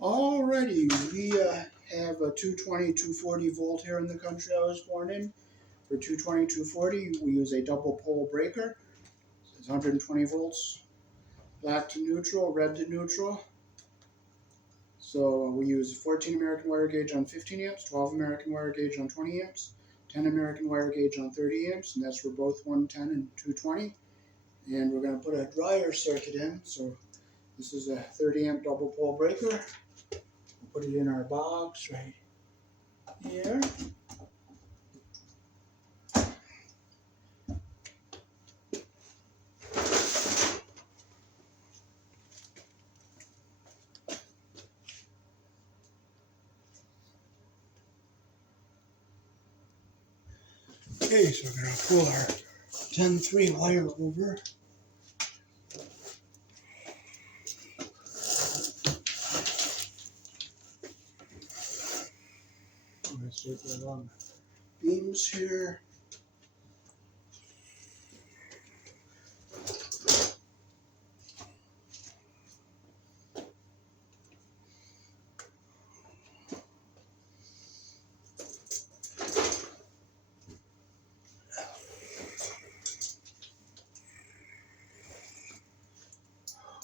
Alrighty, we have a 220, 240 volt here in the country I was born in. For 220, 240, we use a double pole breaker. It's 120 volts, black to neutral, red to neutral. So we use 14 American wire gauge on 15 amps, 12 American wire gauge on 20 amps, 10 American wire gauge on 30 amps, and that's for both 110 and 220. And we're going to put a dryer circuit in. So this is a 30 amp double pole breaker. We'll put it in our box right here. Okay, so we're going to pull our 10-3 wire over. I'm going to circle along the beams here.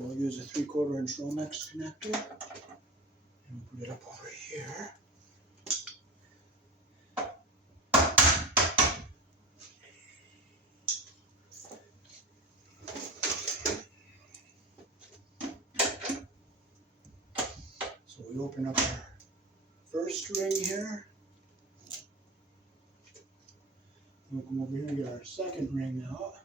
We'll use a 3/4 inch Romex connector and put it up over here. So we open up our first ring here. We'll come over here and get our second ring out.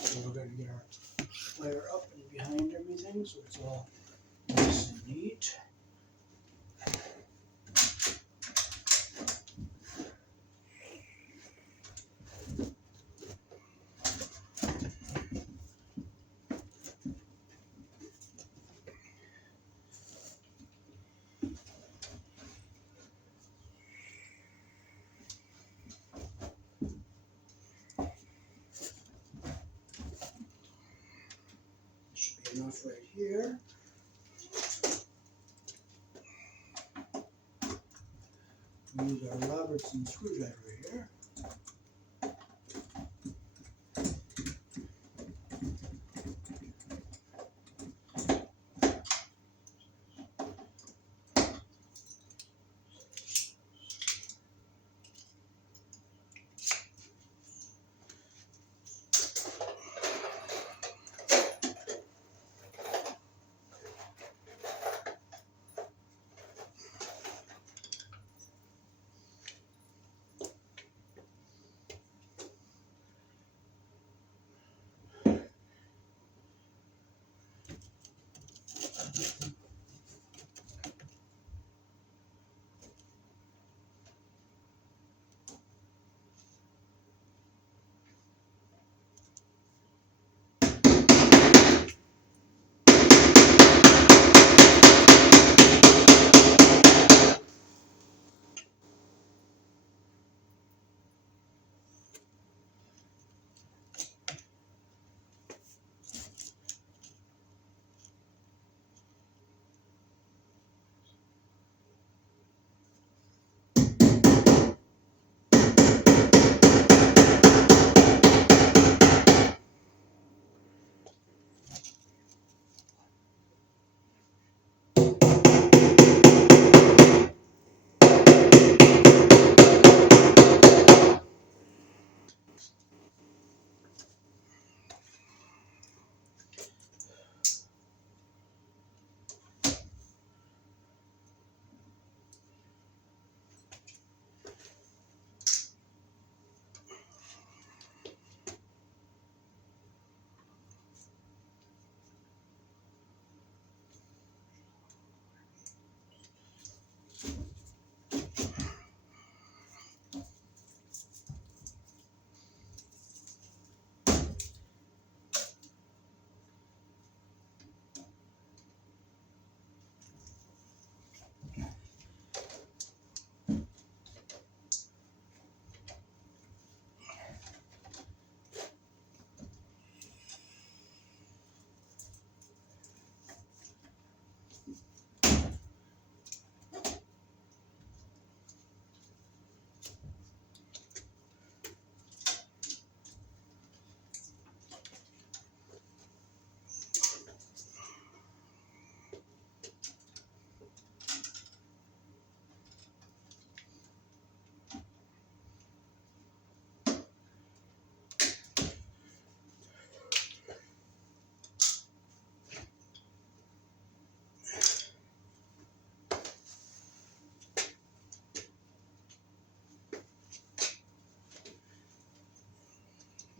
So we're going to get our wire up and behind everything so it's all nice and neat. Should be enough right here. We use our Robertson screwdriver here.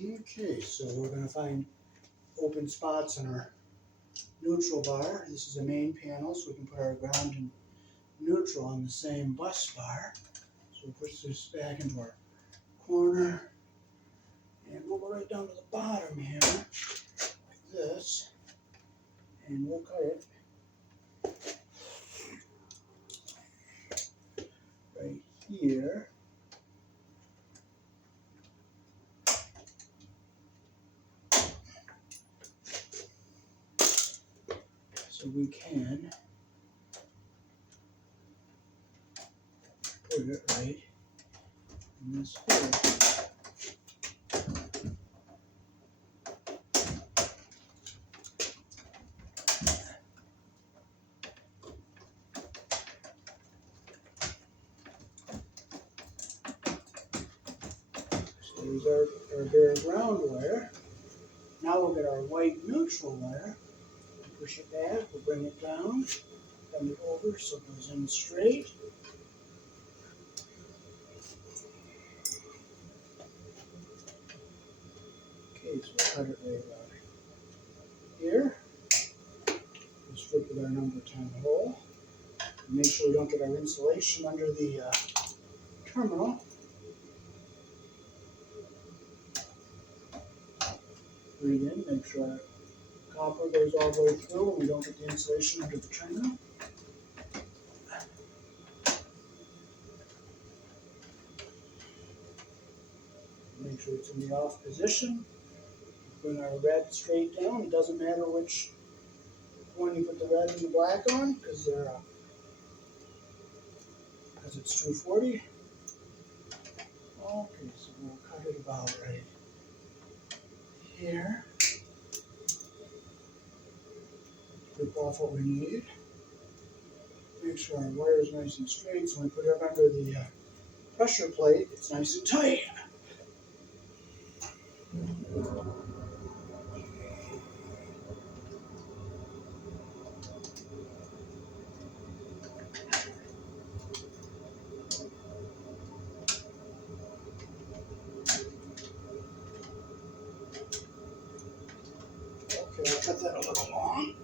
Okay, so we're going to find open spots in our neutral bar. This is the main panel, so we can put our ground and neutral on the same bus bar. So we'll push this back into our corner, and we'll go right down to the bottom here, like this, and we'll cut it right here. So we can put it right in this hole. So these are our bare ground wire. Now we'll get our white neutral wire. Push it back, we'll bring it down, bend it over so it goes in straight. Okay, so we'll cut it right about here. We'll strip with our number 10 hole. Make sure we don't get our insulation under the terminal. Breathe in, make sure our copper goes all the way through and we don't get the insulation under the terminal. Make sure it's in the off position. Bring our red straight down. It doesn't matter which one you put the red and the black on because it's 240. Okay, so we'll cut it about right here. Rip off what we need. Make sure our wire is nice and straight, so when we put it under the pressure plate, it's nice and tight. Okay, I'll cut that a little long.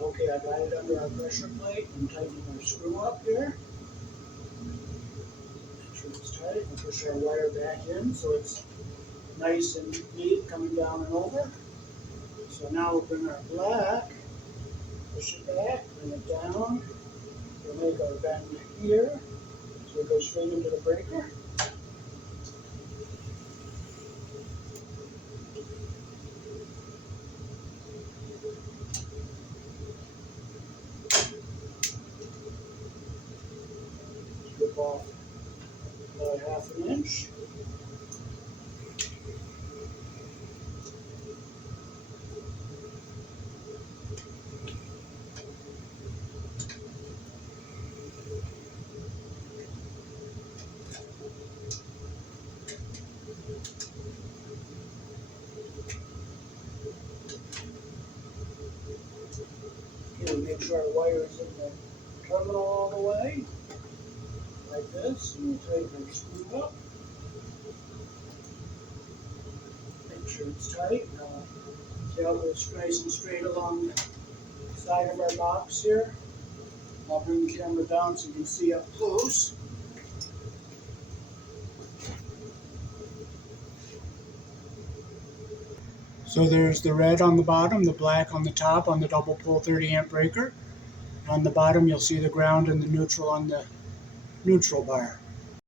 Okay, I got it under our pressure plate and tighten our screw up here. Make sure it's tight. We'll push our wire back in so it's nice and neat coming down and over. So now we'll bring our black, push it back, bring it down. We'll make our bend here so it goes straight into the breaker. Strip off about 1/2 inch. Okay, make sure our wire is in the terminal all the way, like this, and we'll tighten our screw up. Make sure it's tight. Now, see how it's nice and straight along the side of our box here. I'll bring the camera down so you can see up close. So there's the red on the bottom, the black on the top on the double pole 30 amp breaker. On the bottom you'll see the ground and the neutral on the neutral bar.